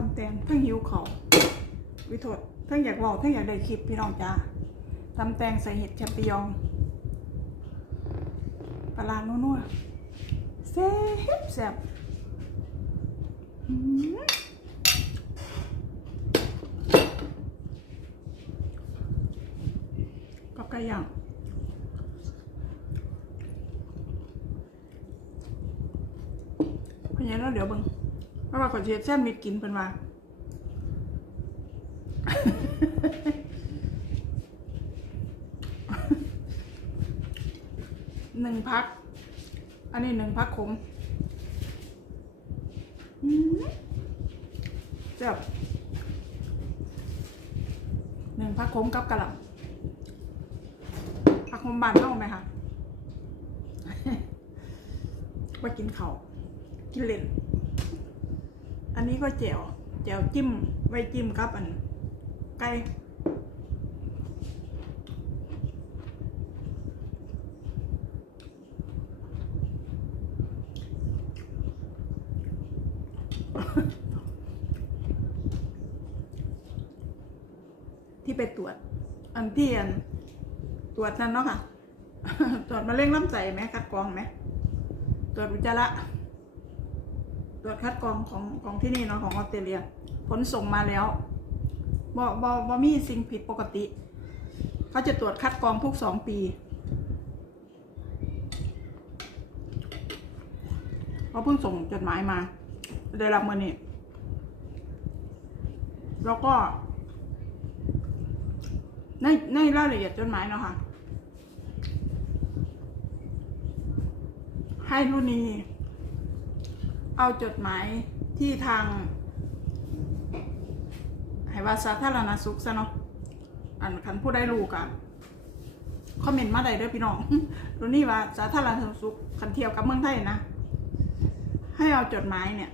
ตำแตงเพิ่งหิวเขาววิโทษเพิ่งอยากบอกเพิ่งอยากได้คลิปพี่น้องจ้าตำแตงใส่เห็ดแชมปิญองปลาร้านัวๆแซ่บแซ่บอืมกับไก่ย่างเพราะงั้นแล้วเดี๋ยวเบิ่งะว่าขอเชียแซมมิดกินเป็นว่าหนึ่งพัก อันนี้หนึ่งพักขมเจ็บหนึ่งพักขมกับกะหล่ำพักขมบานเข้าไหมคะว่ากินเขาวกินเล่น อันนี้ก็แจ่วแจ่วจิ้ม ไว้จิ้มกับอันไก่ที่ไปตรวจ อันที่อันตรวจนั่นเนาะค่ะ ตรวจมะเร็งลำไส้ไหมคัดกรองไหม ตรวจอุจจาระ รวจคัดกรองของของที่นี่เนาะของออสเตรเลีย ผลส่งมาแล้วบ่บ่บ่มีสิ่งผิดปกติ เขาจะตรวจคัดกรองทุกสองปีเขาเพิ่งส่งจดหมายมาได้รับมือนี่แล้วก็ในในรายละเอียดจดหมายเนาะค่ะให้รุ่นนี้ เอาจดหมายที่ทางให้ว่าสาธารณสุขซะเนาะอันคันผู้ได้รู้กันคอมเมนต์มาได้เด้อพี่น้องรุ่นนี้ว่าสาธารณสุขคันเทียบกับเมืองไทยนะ ให้เอาจดหมายเนี่ย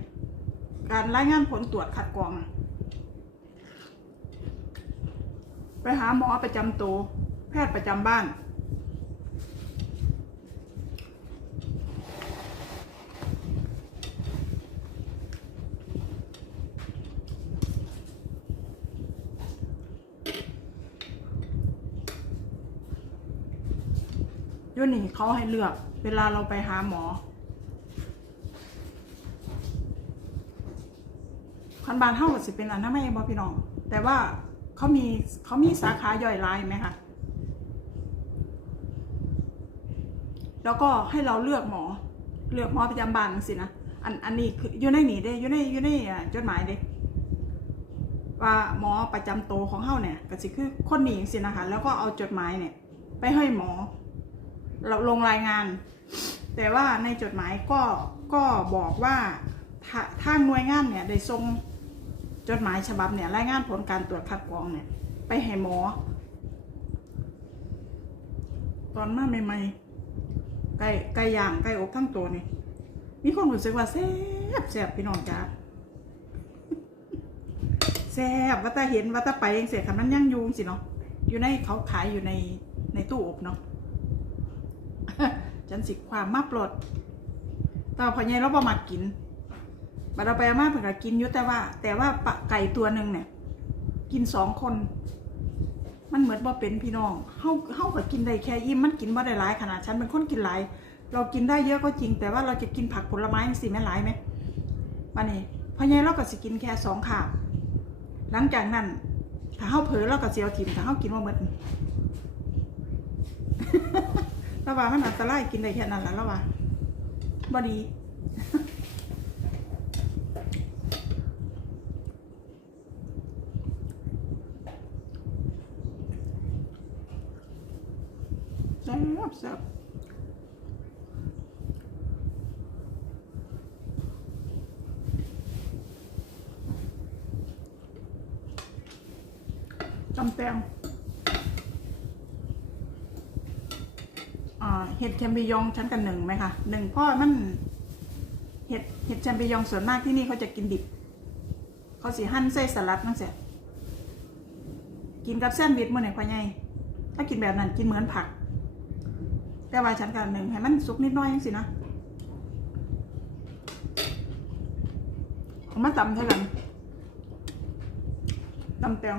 การรายงานผลตรวจคัดกรอง ไปหาหมอประจำตัวแพทย์ประจำบ้าน ยูนี่เขาให้เลือก เวลาเราไปหาหมอคันบานเท่ากับสิเป็นอันนั้นไม่บอพี่น้อง แต่ว่าเขามีเขามีสาขาย่อยรายไหมคะแล้วก็ให้เราเลือกหมอ เลือกหมอประจำบ้านสินะอันอันนี้คืออยู่ในนี่เด้อยู่ในอยู่ในอ่จดหมายเด้ว่าหมอประจำโตของเฮาเนี่ยก็สิคือคนหนีสินะคะแล้วก็เอาจดหมายเนี่ย ไปให้หมอ เราลงรายงาน แต่ว่าในจดหมายก็ก็บอกว่าถ้าทางหน่วยงานเนี่ยได้ส่งจดหมายฉบับเนี่ยรายงานผลการตรวจคัดกรองเนี่ย ไปให้หมอ ตอนมาใหม่ๆไก่ไก่ย่างไก่อบทั้งตัวนี่มีความรู้สึกว่าแซ่บแซ่บพี่น้องจ้าแซ่บว่าต่เห็นว่าต่ไปเองเสียคำนั้นยั่งยูงสิเนาะอยู่ในเขาขายอยู่ในในตู้อบเนาะ จันสิความมาปลดแต่ว่าพอใหญ่เราบ่มากินบัดเราไปอามาเพิ่นก็กินอยู่แต่ว่า แต่ว่าปะไก่ตัวหนึ่งเนี่ย กินสองคน มันเหมือนบ่เป็นพี่น้องเฮาเฮาก็กินได้แค่อิ่มมันกินบ่ได้หลายขนาดฉันเป็นคนกินหลายเรากินได้เยอะก็จริง แต่ว่าเราจะกินผักผลไม้จังซี่แม่หลายไหมบัดนี้พอใหญ่เราก็สิกินแค่สองคาบหลังจากนั้นถ้าเฮาเผลอเราก็สิเอาถิ่มถ้าเฮากินบ่าหมด แล้วว่ามันอันตรายกินได้แค่นั้นแหละแล้วว่าบ่ดีแซ่บแซ่บจำแตง อ่า เห็ดแชมปิญองชั้นกันหนึ่งไหมคะหนึ่งพราะมันเห็ดเห็ดแชมปิญองส่วนมากที่นี่เขาจะกินดิบ เขาสีหั่นใส่สลัดนั่นเสียกินกับแซนด์วิชมื่อไหร่พ่อใหญ่ถ้ากินแบบนั้นกินเหมือนผัก แต่ว่าชั้นกันหนึ่งให้มันสุกนิดน้อยจังสินะเอามาตำเท่ากันตำแตง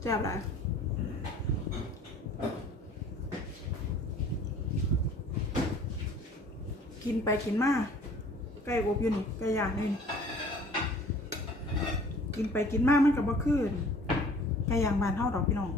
แซ่บหลาย กินไปกินมาไก่อบอยู่นี่ไก่ย่างนี่กินไปกินมามันก็บ่คืนไก่ย่างบานเท่าดอกพี่น้อง